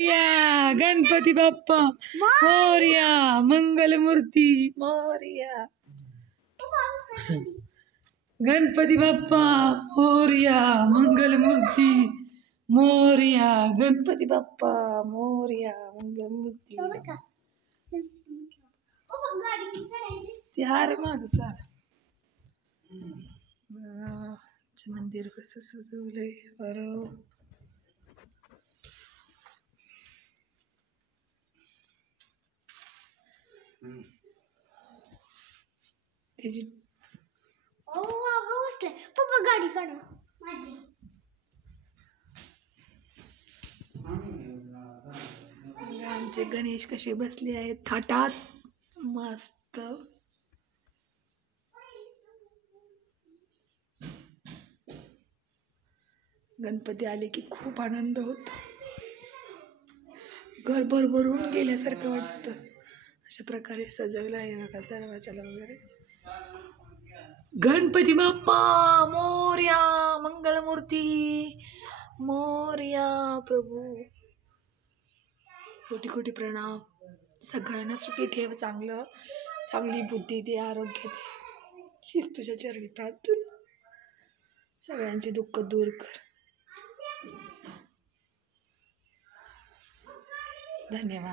या गणपती बाप्पा मोरया, मंगलमूर्ती मोरया, गणपती बाप्पा मोरया, मंगलमूर्ती मोरया, गणपती बाप्पा मोरया, मंगलमूर्ती. ते हार माग सर मंदिर कसं सजवलंय बरं. त्याची पप्पा गाडी काढा माझी. आमचे गणेश कसे बसले आहेत थाटात मस्त. गणपती आले की खूप आनंद होतो, घर भरभरून गेल्यासारखं वाटतं. अशा प्रकारे सजवलं आहे बघा दरवाजाला वगैरे. गणपती बाप्पा मोरया, मंगलमूर्ती मोरया प्रभू. कोटी कोटी प्रणाम. सगळ्यांना सुखी ठेव, चांगली बुद्धी दे, आरोग्य दे, हीच तुझ्या चरणी प्रार्थना. सगळ्यांचे दुःख दूर कर. धन्यवाद.